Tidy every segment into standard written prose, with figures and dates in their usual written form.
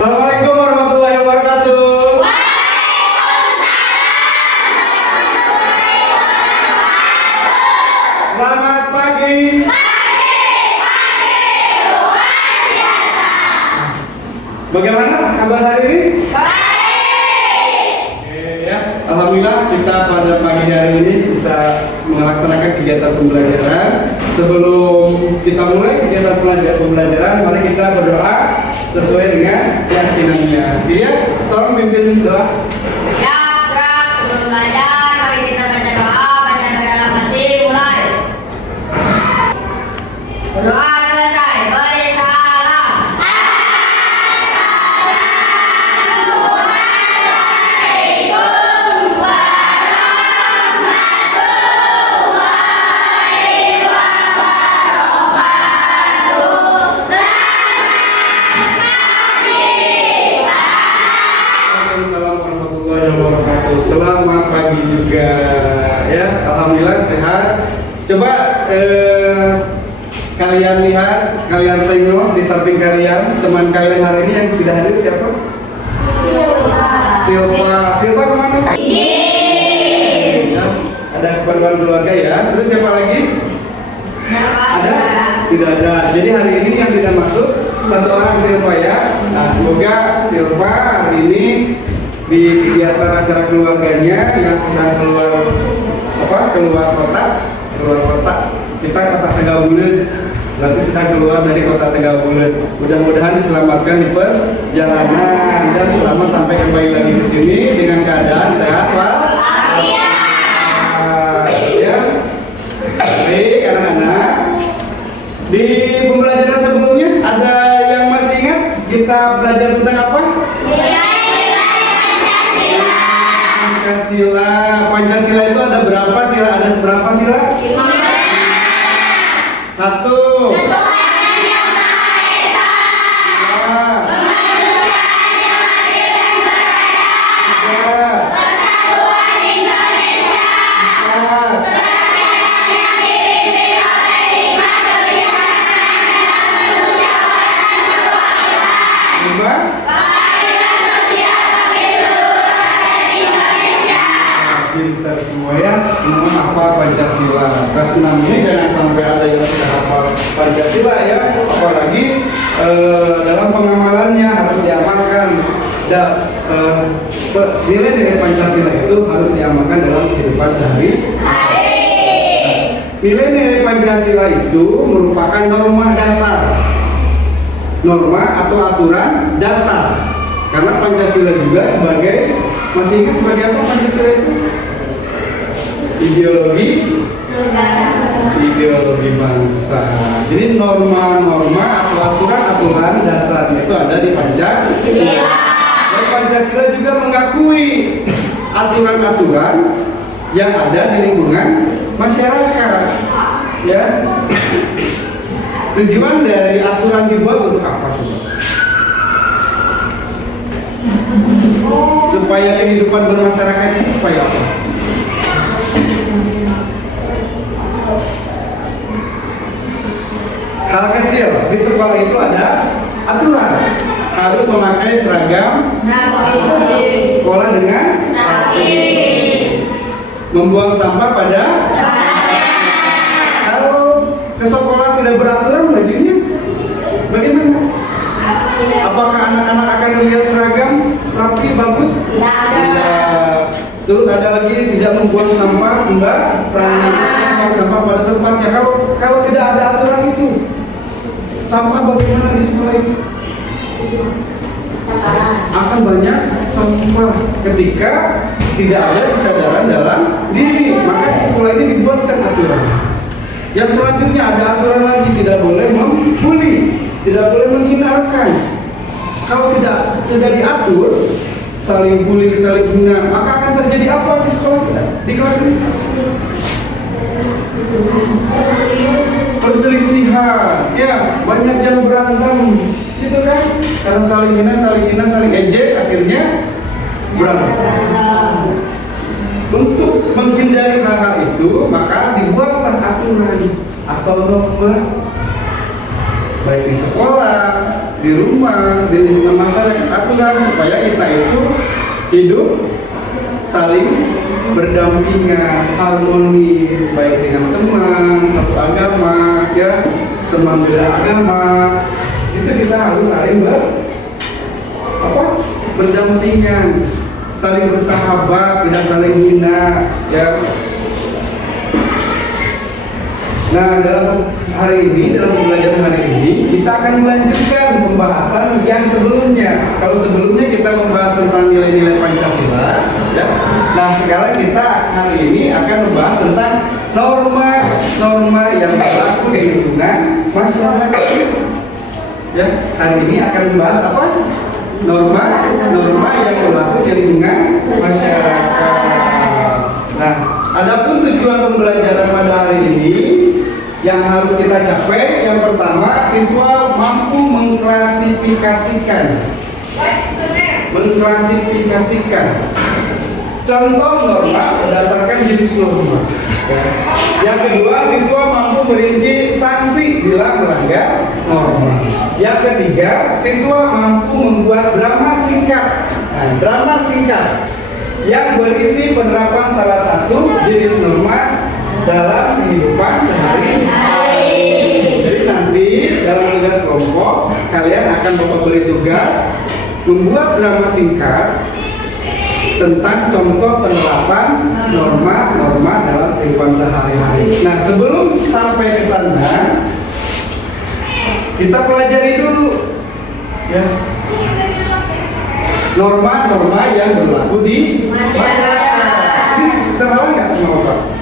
Assalamualaikum warahmatullahi wabarakatuh. Selamat pagi. Bagaimana kabar hari ini? Ya, alhamdulillah kita pada pagi hari ini bisa melaksanakan kegiatan pembelajaran. Sebelum kita mulai kegiatan pembelajaran, mari kita berdoa sesuai dengan keyakinannya. Dia tolong pimpin doa. Ya, keras sebelum belajar, mari kita baca doa, baca dalam hati, mulai. Berdoa selesai, beri salam. Assalamualaikum warahmatullahi wabarakatuh. Assalamualaikum warahmatullahi wabarakatuh. Selamat pagi juga ya. Alhamdulillah sehat. Coba kalian lihat, kalian tengok di samping kalian, teman kalian hari ini yang tidak hadir siapa? Silva kemana? Ya, ada keperluan keluarga ya. Terus siapa lagi? Ada? Tidak ada. Jadi hari ini yang tidak masuk satu orang Silva ya. Nah, semoga Silva hari ini di kegiatan acara keluarganya yang sedang keluar kota. Kita kota Tegabuleut. Berarti sedang keluar dari kota Tegabuleut. Mudah-mudahan diselamatkan di perjalanan dan selamat sampai kembali lagi ke sini dengan keadaan sehat, Pak. Ya. Baik, anak-anak. Di pembelajaran sebelumnya ada yang masih ingat kita belajar tentang apa? Pancasila. Pancasila itu ada berapa sila? Ada berapa sila? 1. Pintar semua ya, semua hafal Pancasila. Kelas 6 ini jangan sampai ada yang tidak hafal Pancasila ya. Apalagi dalam pengamalannya harus diamalkan. Dan nilai-nilai Pancasila itu harus diamalkan dalam kehidupan sehari-hari. Nilai-nilai Pancasila itu merupakan norma dasar, norma atau aturan dasar. Karena Pancasila juga sebagai, masih ingat sebagai apa Pancasila itu? Ideologi bangsa. Jadi norma-norma atau aturan-aturan dasarnya itu ada di Pancasila. Dan Pancasila juga mengakui aturan-aturan yang ada di lingkungan masyarakat. Ya. Tujuan dari aturan dibuat untuk apa coba? Supaya kehidupan bermasyarakat itu supaya apa? Hal kecil di sekolah itu ada aturan harus memakai seragam sekolah dengan membuang sampah pada kalau ke sekolah tidak beraturan bajunya bagaimana? Apakah anak-anak akan melihat seragam rapi bagus? Tidak. Terus ada lagi tidak membuang sampah sembarangan, membuang sampah pada tempatnya. Kalau tidak ada aturan itu, sampah bagaimana di sekolah itu? Akan banyak sampah ketika tidak ada kesadaran dalam diri. Maka di sekolah ini dibuatkan aturan. Yang selanjutnya ada aturan lagi, tidak boleh membuli, tidak boleh menghinakan. Kalau tidak diatur, saling bully, saling hina, maka akan terjadi apa di sekolah kita, di kelas ini? Perselisihan, ya banyak yang berantem, gitu kan? Karena saling hina, saling ejek, akhirnya berantem. Untuk menghindari hal-hal itu, maka dibuatlah aturan atau norma baik di sekolah, di rumah, di lingkungan masyarakat, aturan supaya kita itu hidup saling berdampingan, harmonis, baik dengan teman satu agama, ya, teman beda agama, itu kita harus saling berdampingan, saling bersahabat, tidak saling hina, ya. Nah, dalam hari ini, dalam pembelajaran hari ini, kita akan melanjutkan pembahasan yang sebelumnya. Kalau sebelumnya kita membahas tentang nilai-nilai Pancasila, ya. Nah, sekarang kita hari ini akan membahas tentang norma-norma yang berlaku di lingkungan masyarakat. Ya, hari ini akan membahas apa? Norma-norma yang berlaku di lingkungan masyarakat. Nah, adapun tujuan pembelajaran pada hari ini yang harus kita capai, yang pertama, siswa mampu mengklasifikasikan contoh norma berdasarkan jenis norma. Yang kedua, siswa mampu merinci sanksi bila melanggar norma. Yang ketiga, siswa mampu membuat drama singkat. Nah, drama singkat yang berisi penerapan salah satu jenis norma dalam kehidupan sehari-hari. Jadi nanti dalam tugas kelompok kalian akan Bapak beri tugas membuat drama singkat tentang contoh penerapan norma-norma dalam kehidupan sehari-hari. Nah, sebelum sampai ke sana, kita pelajari dulu, ya, norma-norma yang berlaku di masyarakat. Ini terhalang nggak sama Bapak?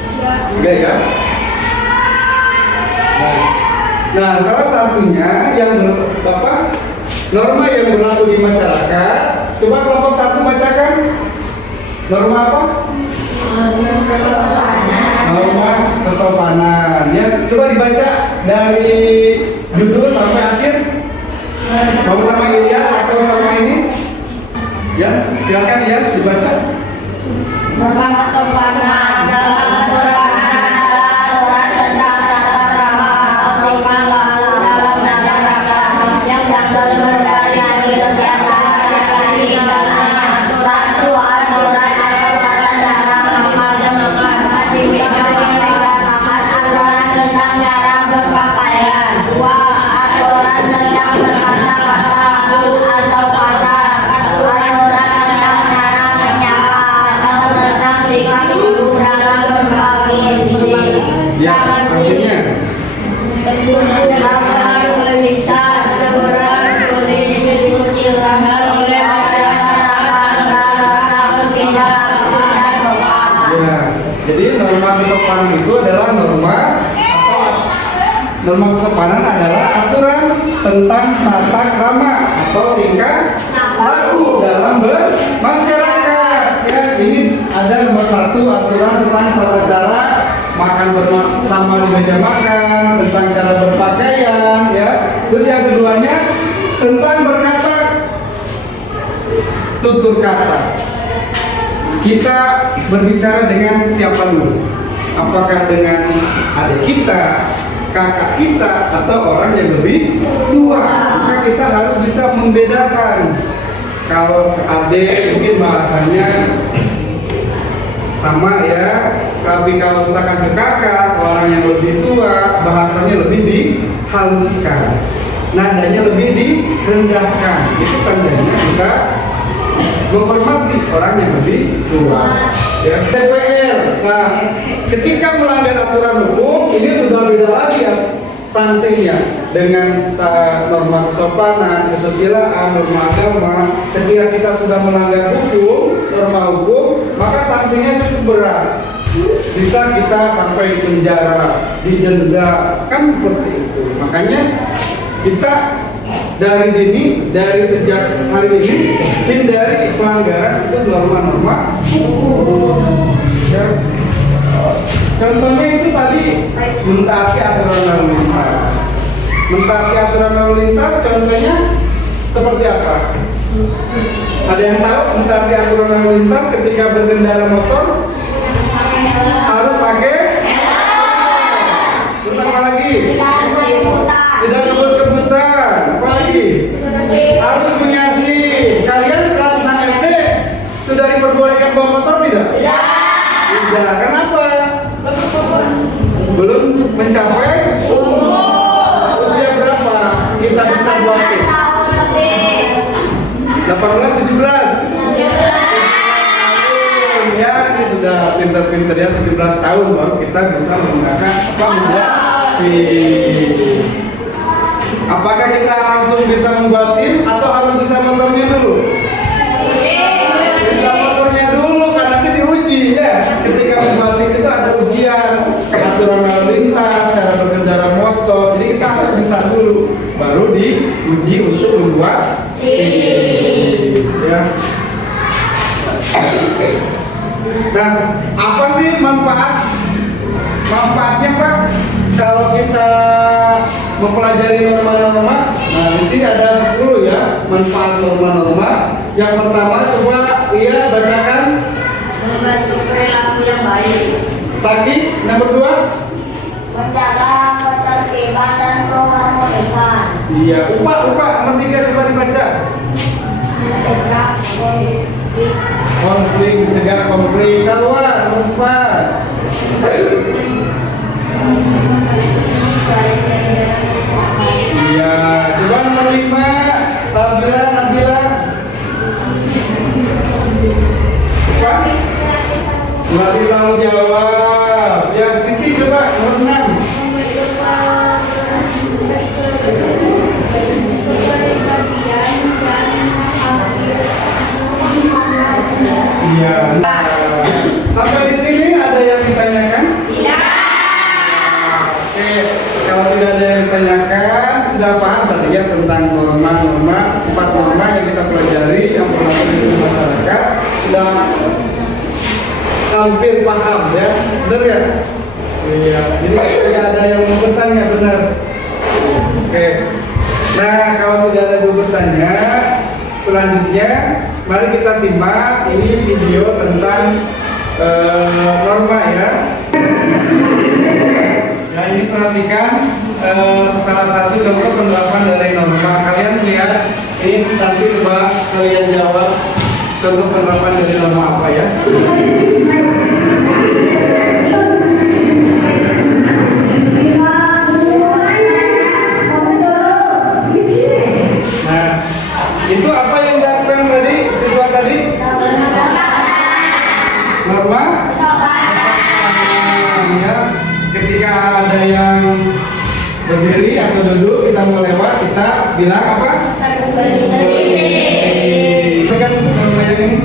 Enggak ya? Nah, salah satunya yang norma yang berlaku di masyarakat. Coba kelompok 1 bacakan. Norma apa? Norma kesopanan. Ya, coba dibaca dari judul sampai akhir. Mau sama Ilyas atau sama ini? Ya, silakan Ilyas dibaca. Norma kesopanan adalah aturan tentang tata krama atau lalu dalam masyarakat yang bersumber dari kesehatan satu aturan atau tata cara makan aturan tentang cara berpakaian, dua aturan tentang berkata-kata atau pasar, aturan tentang cara menyapa atau tentang sikap guru dalam berbagi visi. Ya, maksudnya Aturan bisa teguran tulis dikucilkan oleh masyarakat karena tidak sopan. ya, jadi norma kesopanan itu adalah norma kesopanan adalah aturan tentang tata krama atau tingkah laku dalam bermasyarakat. Ya, ini ada nomor 1 aturan tentang tata cara makan bersama di meja makan, tentang cara berpakaian, ya. Terus yang keduanya tentang berkata, tutur kata. Kita berbicara dengan siapa dulu? Apakah dengan adik kita, kakak kita, atau orang yang lebih tua? Maka kita harus bisa membedakan. Kalau adik mungkin bahasanya sama ya, tapi kalau misalkan ke kakak, orang yang lebih tua, bahasanya lebih dihaluskan, nadanya lebih direndahkan. Itu tandanya kita menghormati orang yang lebih tua. Ya, DPR. Nah, ketika melanggar aturan hukum, ini sudah beda lagi ya sanksinya dengan norma kesopanan, kesusilaan, norma agama. Ketika kita sudah melanggar hukum, norma hukum, maka sanksinya cukup berat. Bisa kita sampai di penjara, didenda, kan seperti itu. Makanya kita dari sejak hari ini hindari pelanggaran itu norma-norma ya. Contohnya itu tadi mentaati aturan lalu lintas. Mentaati aturan lalu lintas contohnya seperti apa? Ada yang tahu mentaati aturan lalu lintas ketika berkendara motor harus pakai terus apa lagi? Tidak kebut-kebutan. Apa lagi? Harus punya SIM. Kalian kelas 6 SD sudah diperbolehkan bawa motor tidak? Tidak. Kenapa? Belum mencapai usia berapa kita bisa buat SIM? 18, 17. Ya, ini sudah pintar-pintar ya, 17 tahun baru kita bisa menggunakan membuat SIM. Apakah kita langsung bisa membuat SIM atau harus bisa motornya dulu? Bisa motornya dulu, karena nanti diuji ya. Ketika membuat SIM itu ada ujian, aturan lalu lintas, cara berkendara motor. Jadi kita harus bisa dulu, baru diuji untuk membuat SIM. Ya. Nah, apa sih manfaatnya Pak kalau kita mempelajari norma-norma? Nah, di sini ada 10 ya manfaat norma-norma. Yang pertama coba Iyas bacakan. Membentuk perilaku yang baik. Saki, nomor 2. Menjaga ketertiban dan keharmonisan. Iya, Upa, nomor 3 coba dibaca. Mencegah Konflik, mencegah konflik. Salwa, nomor 4. Iya, coba nomor 5. Nabila. Melatih tanggung jawab. Yang Siti coba nomor 6. Iya. Sampai di sini ada yang ditanyakan? Oke, kalau tidak ada yang ditanyakan, sudah paham tadi ya tentang norma-norma, 4 norma yang kita pelajari yang berlaku di masyarakat, sudah hampir paham ya, benar ya? Iya. Jadi tidak ada yang mau bertanya, benar? Oke. Nah, kalau tidak ada yang bertanya, selanjutnya mari kita simak ini video tentang norma ya. Nah, ini perhatikan salah satu contoh penerapan dari norma. Kalian lihat ini, nanti coba kalian jawab contoh penerapan dari norma apa ya. Nah, itu apa yang dilakukan tadi siswa tadi? Norma? Ya, ketika ada yang berdiri atau duduk, kita mau lewat, kita bilang apa? Kan norma yang ini.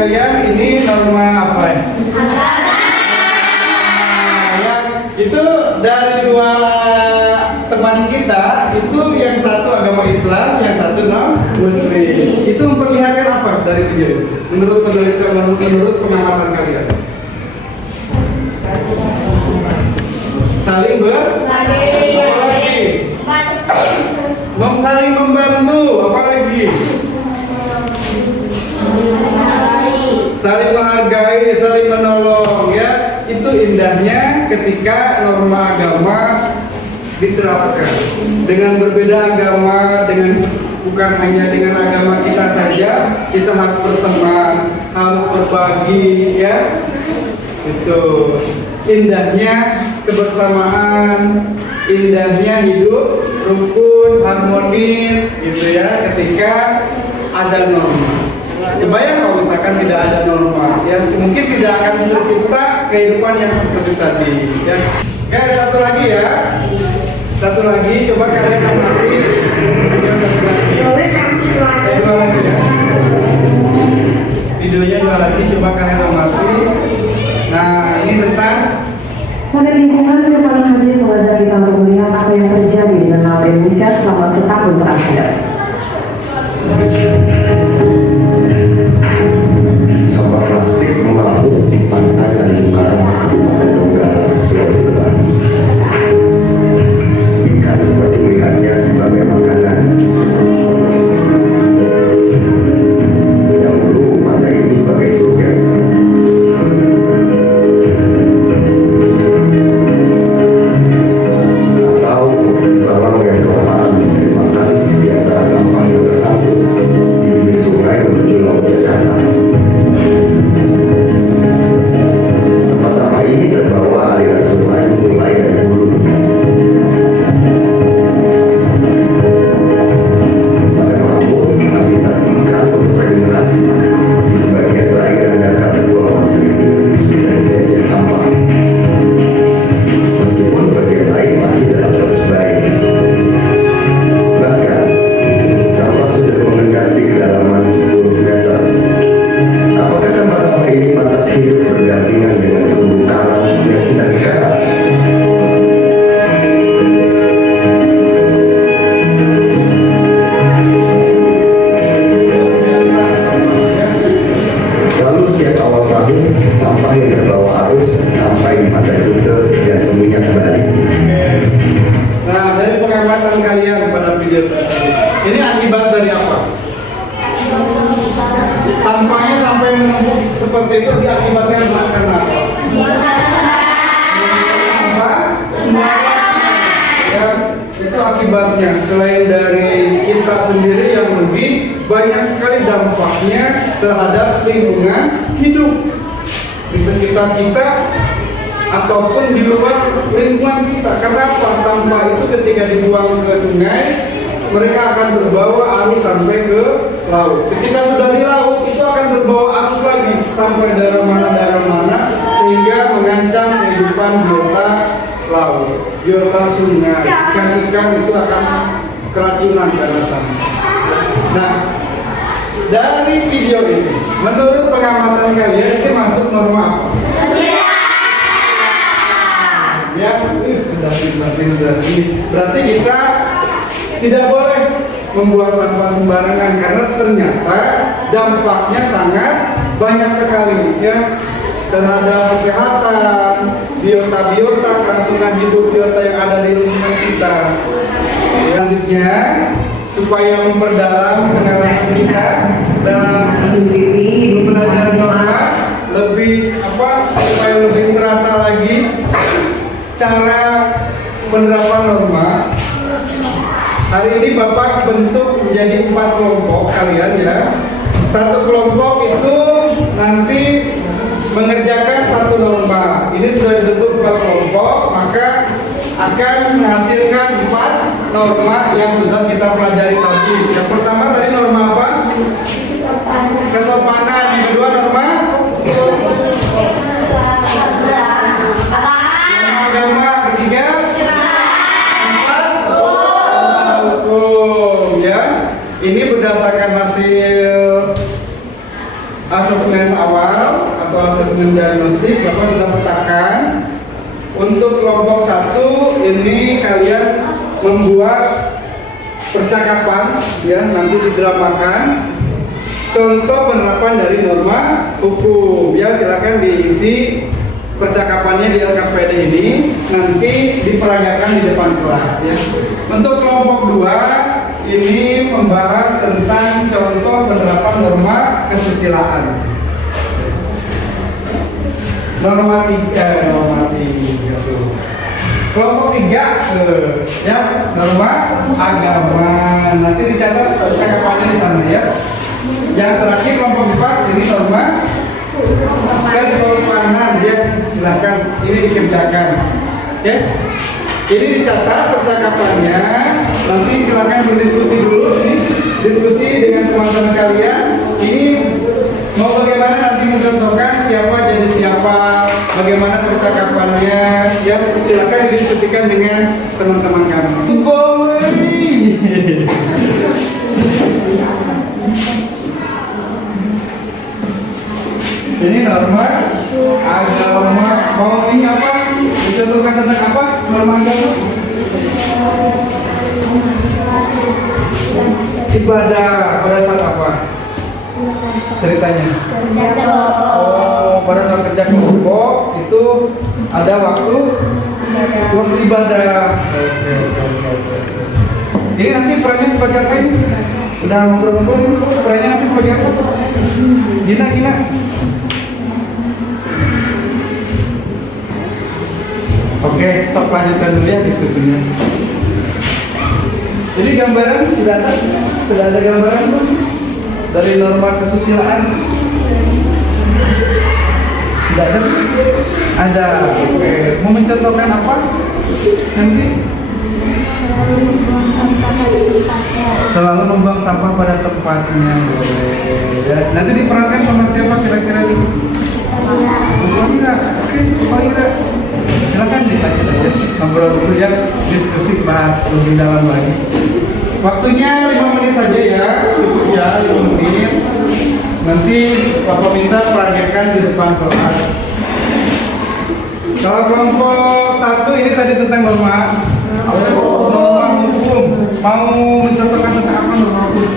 kalian ini norma apa ya? Ya, itu dari dua teman kita, itu yang satu agama Islam, yang satu non Muslim. Itu memperlihatkan apa dari video itu? Menurut penelitian, menurut pengamatan kalian? Saling saling membantu, apa lagi? Saling menghargai, saling menolong, ya. Itu indahnya ketika norma agama diterapkan. Dengan berbeda agama, dengan bukan hanya dengan agama kita saja, kita harus berteman, harus berbagi, ya. Itu indahnya kebersamaan, indahnya hidup rukun, harmonis, gitu ya. Ketika ada norma. Kebayang kalau misalkan tidak ada norma, ya mungkin tidak akan tercipta kehidupan yang seperti tadi. Ya. Oke, satu lagi ya. Satu lagi, coba kalian amati. Video satu lagi. Dua lagi ya. Videonya dua lagi, coba kalian amati. Nah, ini tentang pada lingkungan simpanan haji mengajak kita untuk melihat apa yang terjadi dengan laut Indonesia selama setahun terakhir. Sampah plastik mengapung di pantai Tanjung Karang, Kabupaten Donggala, Sulawesi Selatan. Ikan seperti melihatnya sebagai makanan. Dahulu pantai ini bagai surga. Atau bawang yang kelaparan mencari makan di antara sampah yang tersambung di bibir sungai menuju laut Jakarta. Sampah-sampah ini terbawa aliran sungai mulai dari hulunya. Pada Lampung, habitat ikan untuk regenerasi. Di sebagian perairan dan Kepulauan Seribu sudah dijajah sampah. Meskipun bagian lain masih dalam status baik. Bahkan, sampah sudah menggenggam di kedalaman 10 meter. Apakah sampah-sampah ini pantas hidup berdampingan dengan terumbu karang yang sedang sekarat? Lalu setiap awal tahun, sampah yang terbawa arus sampai di pantai Kuta dan semuanya kembali. Nah, dari pengamatan kalian pada video tersebut, ini akibat dari apa? Sampahnya sampai menumpuk seperti itu diakibatkan karena apa? Ya, itu akibatnya. Selain dari kita sendiri yang lebih banyak sekali dampaknya terhadap lingkungan hidup di sekitar kita ataupun di luar lingkungan kita. Kenapa? Sampah itu ketika dibuang ke sungai, mereka akan terbawa arus sampai ke laut. Ketika sudah di laut, itu akan terbawa arus lagi sampai daerah mana, sehingga mengancam kehidupan biota laut, biota sungai. Ikan-ikan itu akan keracunan karena sampah. Nah, dari video ini, menurut pengamatan kalian, ini masuk norma apa? Ya, berarti kita tidak boleh membuang sampah sembarangan karena ternyata dampaknya sangat banyak sekali ya terhadap kesehatan, biota kelangsungan hidup biota yang ada di lingkungan kita. Selanjutnya, supaya memperdalam pengalaman kita dalam belajar norma lebih supaya lebih terasa lagi cara penerapan norma. Hari ini Bapak bentuk menjadi 4 kelompok kalian ya. Satu kelompok itu nanti mengerjakan satu norma. Ini sudah dibentuk 4 kelompok, maka akan menghasilkan 4 norma yang sudah kita pelajari tadi. Yang pertama tadi norma apa? Kesopanan. Yang kedua norma agama. Ketiga hukum ya. Ini berdasarkan hasil asesmen asesmen diagnostik, Bapak sudah petakan. Untuk kelompok 1 ini kalian membuat percakapan ya, nanti didramakan. Contoh penerapan dari norma hukum ya, silakan diisi percakapannya di LKPD ini, nanti diperagakan di depan kelas ya. Untuk kelompok 2 ini membahas tentang contoh penerapan norma kesusilaan. Norma 3 tuh. Kelompok 3 ya, norma agama. Nanti dicatat percakapannya di sana ya. Yang terakhir kelompok 4 ini norma kesopanan ya. Silakan ini dikerjakan. Ya. Ini dicatat percakapannya. Nanti silakan berdiskusi dulu ini, diskusi dengan teman-teman kalian. Ini mau bagaimana nanti mencocokkan siapa jadi siapa, bagaimana percakapannya, ya silakan didiskusikan dengan teman-teman kami. Ini norma agama. Mau ini apa? Dicontohkan tentang apa? Norma agama. Ibadah pada saat apa? Ceritanya. Oh, pada saat kerja kelompok itu ada waktu ibadah. Oke. Ini nanti perannya sebagai apa ini? Udah ngobrol-ngobrol ini, perannya nanti sebagai apa? Gina. Oke, sok lanjutkan dulu ya diskusinya. Jadi gambaran sudah ada gambaran tuh dari norma kesusilaan. Sudah ada? Ada. Oke, mau mencontohkan apa? Nanti selalu membuang sampah pada tempatnya, boleh. Ya, nanti diperankan sama siapa kira-kira nih? Ira. Oke, Ira. Silakan ditanya saja, ngobrol dulu ya, diskusi bahas lebih dalam lagi. Waktunya 5 menit saja ya, cukup ya 5 menit. Nanti Bapak minta peragakan di depan kelas. Kalau kelompok 1 ini tadi tentang norma hukum. Mau mencontohkan tentang apa norma hukum?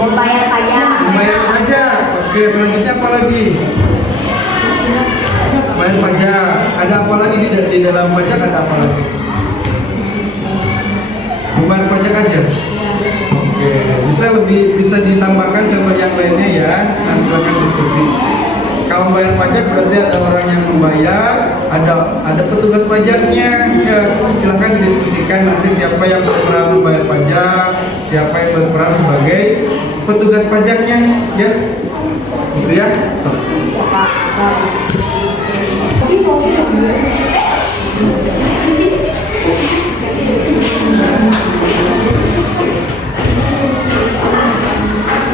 Membayar pajak. Membayar pajak. Oke, selanjutnya apa lagi? Bayar pajak. Ada apa lagi di dalam pajak, ada apa lagi? Membayar pajak aja. Oke, bisa ditambahkan contoh yang lainnya ya. Nah, silakan diskusi. Kalau membayar pajak berarti ada orang yang membayar, ada petugas pajaknya. Ya, silakan didiskusikan nanti siapa yang berperan membayar pajak, siapa yang berperan sebagai petugas pajaknya, ya. Gitu ya. So.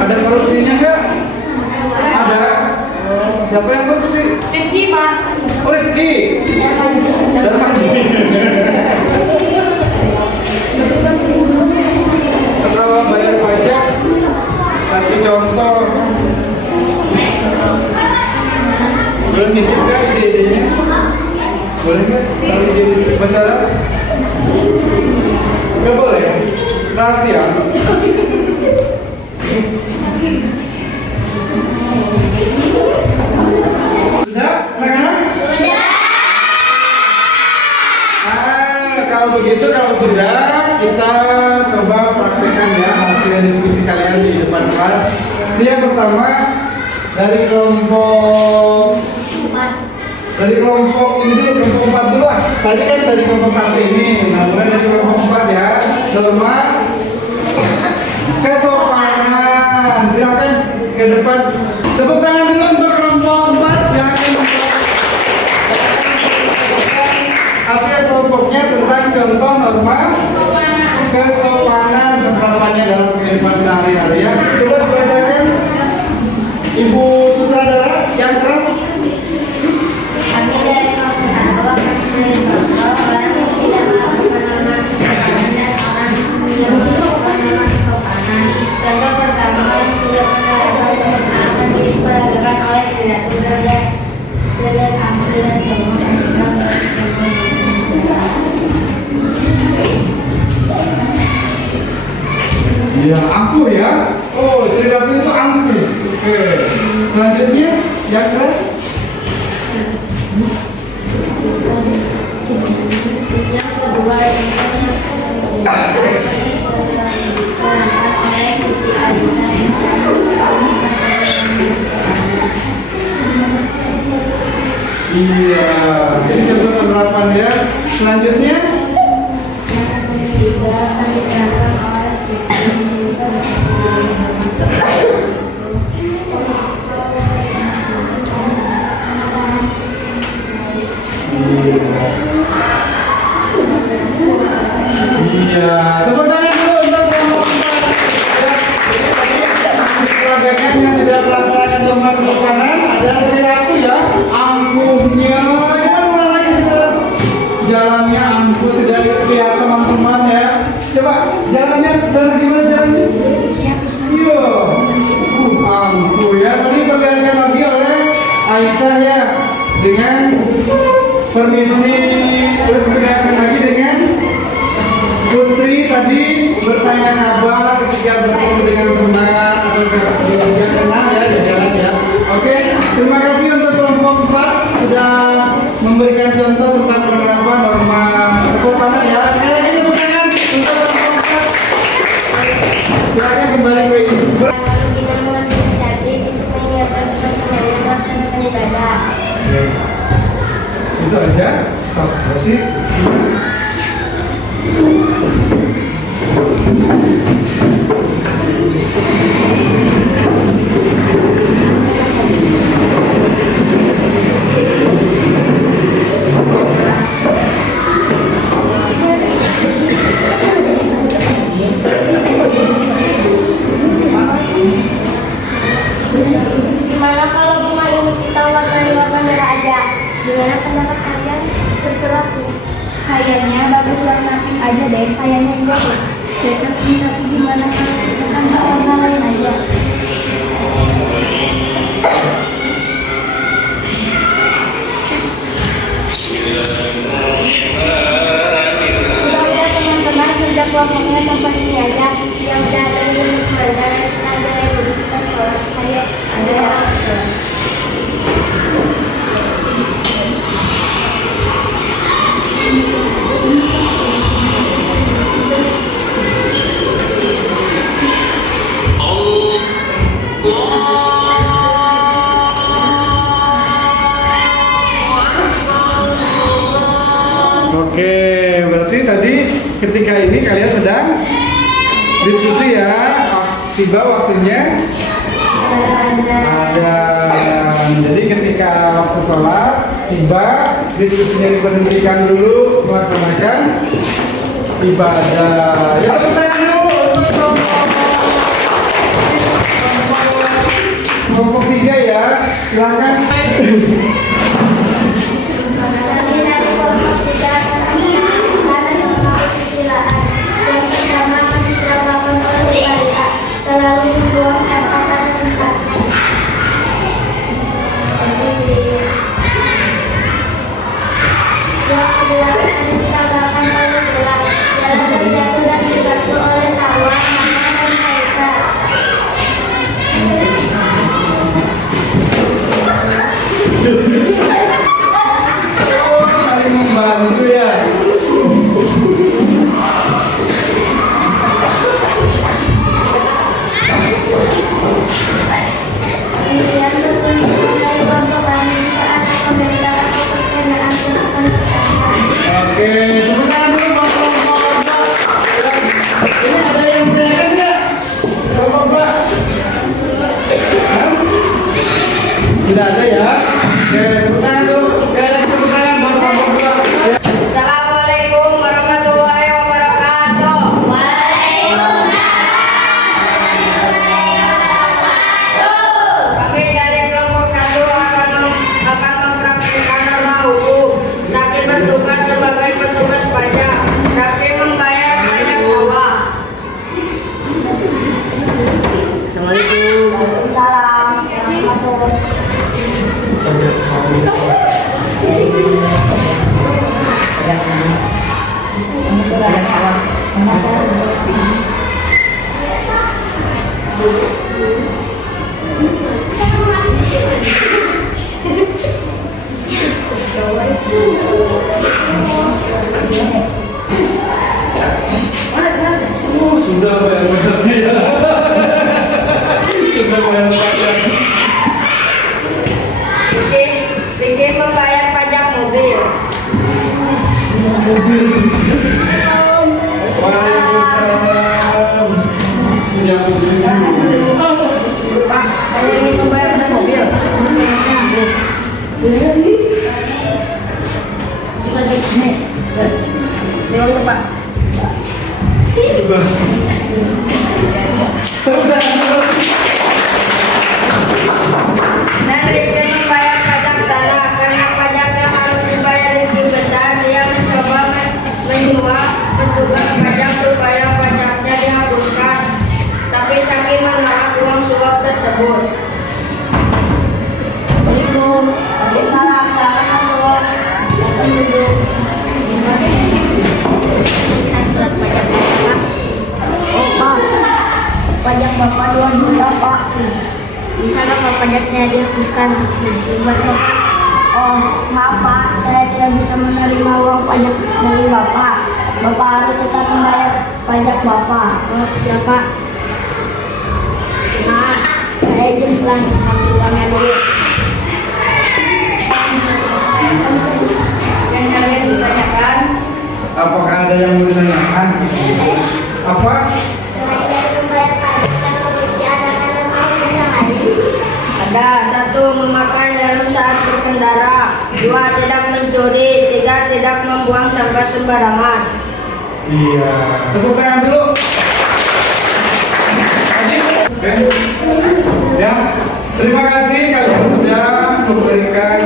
Ada korupsinya enggak? Ada. Siapa yang korupsi? Rifki, Pak. Oh, Rifki. Kalau bayar pajak, satu contoh. Boleh nitip nggak ide-idenya? Boleh nggak? Kalau ide bicara? Nggak boleh. Rahasia. Sudah, anak-anak? Sudah. Kalau begitu, kalau sudah, kita coba praktekkan ya hasil diskusi kalian di depan kelas. Ini yang pertama dari kelompok ini dulu, kelompok 4 dulu lah. Tadi kan dari kelompok 1 ini, nah mulai dari kelompok 4 ya. Norma kesopanan. Silakan ke depan. Tepuk tangan dulu untuk kelompok 4 yang hasil kelompoknya tentang contoh norma kesopanan penerapannya dalam kehidupan sehari-hari ya. Coba dibacakan Ibu sutradara yang keras. Kami dari kelompok 1 akan memberi contoh orang yang tidak melakukan norma kesopanan dan orang yang melakukan norma kesopanan. Contoh pertama yang tidak menerapkan norma akan diperagakan oleh tidak ya, angkuh ya. Oh, Sri Ratu itu angkuh. Oke. Selanjutnya yang keras. Yang kedua Iya, ini contoh penerapan ya. Selanjutnya iya, tepuk tangan dulu untuk kelompok 4. Keluargakan yang tidak melaksanakan dogma kesopanan ada Sri Ratu ya, angkuhnya. Coba ulang lagi Sri Ratu. Jalannya angkuh, tidak lihat teman-teman ya. Coba jalannya, sana gimana jalannya? Iya, angkuh ya. Tadi diperlihatkan lagi oleh Aisyah ya, dengan permisi, terus diperlihatkan lagi dengan Putri tadi bertanya kabar ketika bertemu dengan teman atau tidak kenal ya, jelas ya. Oke, terima kasih untuk kelompok 4 sudah memberikan contoh tentang penerapan norma kesopanan ya. Sekali lagi tepuk tangan untuk kelompok 4. Silakan kembali ke ibu. kita mengambil inisiatif untuk menyiapkan teman-teman melaksanakan ibadah. Oke, itu aja. Stop. Berarti Gimana kalau bunga ini kita warna merah aja? Gimana pendapat kalian? Terserah sih. Kayaknya bagus warna pink aja deh. Kayaknya bagus. Tapi gimana kalau kita tambah warna lain aja? Udah teman-teman, kerja kelompoknya sampai sini aja. Ya udah ada yang ada yang kita sekolah. Ayo, ada yang Oke, berarti tadi ketika ini kalian sedang diskusi ya. Tiba waktunya ada. Jadi ketika waktu sholat tiba, diskusinya diberhentikan dulu, melaksanakan ibadah. Ya, tepuk dulu untuk kelompok 3 ya. Silakan. selalu membuang sampah pada tempatnya. Yang kedelapan ditambahkan oleh gelas dalam terjatuh dan dibantu oleh Salwa, Mama, dan Aisyah. Oh, saling membantu ya. Kemudian berkunjung dari kelompok kami saat komentar atau pertanyaan silakan disampaikan. Oke, tepuk tangan dulu buat kelompok 4. Ini ada yang bertanya tidak? Kelompok 4? Tidak ada ya? Oke, tepuk tangan dulu. Oke, tepuk tangan buat kelompok 2. Assalamualaikum warahmatullahi wabarakatuh. Kami dari kelompok 1 akan mempraktikkan norma hukum. Sakti bertugas sebagai petugas pajak. Sakti membayar pajak sawah. Sudah bayar pajaknya ya. Sudah bayar pajak. Dede membayar pajak mobil. Waalaikumsalam. Punya mobil. Pak, saya ingin membayar pajak mobil. Ini Pak. Dan Rifki membayar pajak tanah karena pajaknya harus dibayar Rifki besar. Dia mencoba menyuap petugas pajak supaya pajaknya dihapuskan. Tapi Saki menolak uang suap tersebut. Salah surat pajak saya. Oh Pak, pajak Bapak 2 juta Pak. Bisa nggak Pak pajak saya dihapuskan buat Bapak? Oh maaf Pak, saya tidak bisa menerima uang pajak dari Bapak. Bapak harus tetap membayar pajak Bapak. Oh ya Pak. Nah, saya izin pulang ambil uangnya dulu. Dan kalian ditanyakan, Apakah ada yang mau ditanyakan? Apa? ada 1. Memakai helm saat berkendara. 2. Tidak mencuri. 3. Tidak membuang sampah sembarangan. Iya. Tepuk tangan dulu. Oke. Ya. Terima kasih kalian sudah memberikan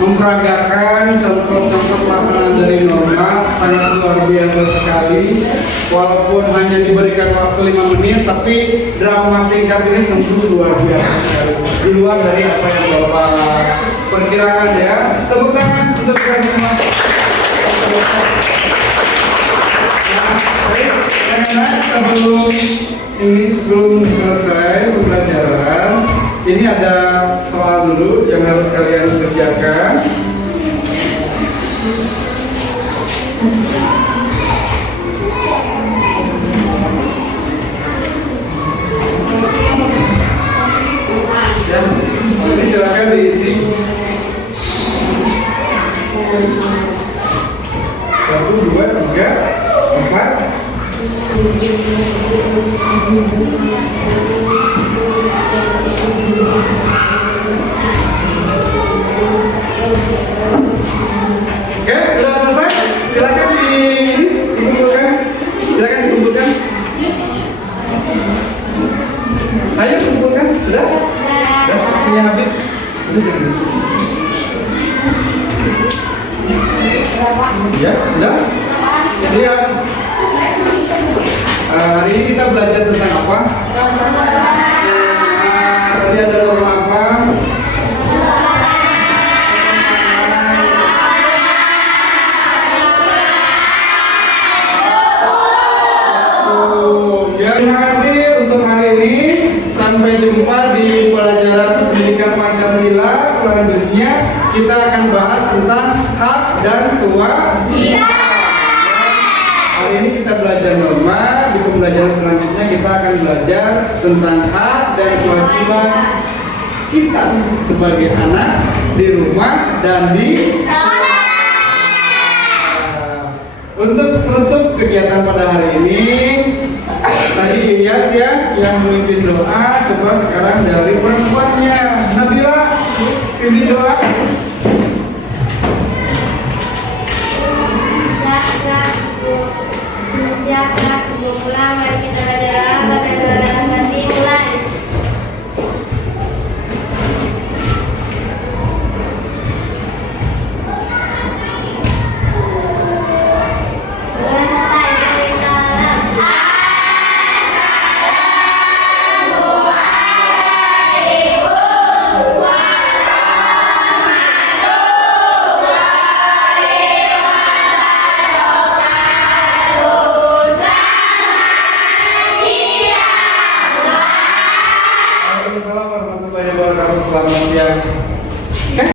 memperagakan contoh-contoh pelaksanaan dari norma. Sangat luar biasa sekali. Walaupun hanya diberikan waktu 5 menit, tapi drama singkat ini sungguh luar biasa sekali. Di luar dari apa yang Bapak perkirakan ya. Tepuk tangan untuk kalian semua. Baik, sebelum selesai pembelajaran, ini ada soal dulu yang harus kalian kerjakan. Ya, ini silakan diisi. 1, 2, 3, 4. Oke, sudah selesai. Silakan dikumpulkan. Silakan dikumpulkan. Ayo kumpulkan. Sudah? Sudah? Waktunya habis. Ya, sudah? Iya. Hari ini kita belajar tentang apa? Tadi ada norma apa? Ya, terima kasih untuk hari ini. Sampai jumpa di pelajaran pendidikan Pancasila. Selanjutnya kita akan bahas tentang hak dan kewajiban. Hari ini kita belajar norma. Di pembelajaran selanjutnya kita akan belajar tentang hak dan kewajiban kita sebagai anak di rumah dan di sekolah. Untuk penutup kegiatan pada hari ini, tadi Ilyas ya yang memimpin doa. Coba sekarang dari perempuannya, Nabila, pimpin doa. Siapkan sebelum pulang, mari kita belajar nanti mulai. Waalaikumsalam warahmatullahi wabarakatuh. Selamat siang.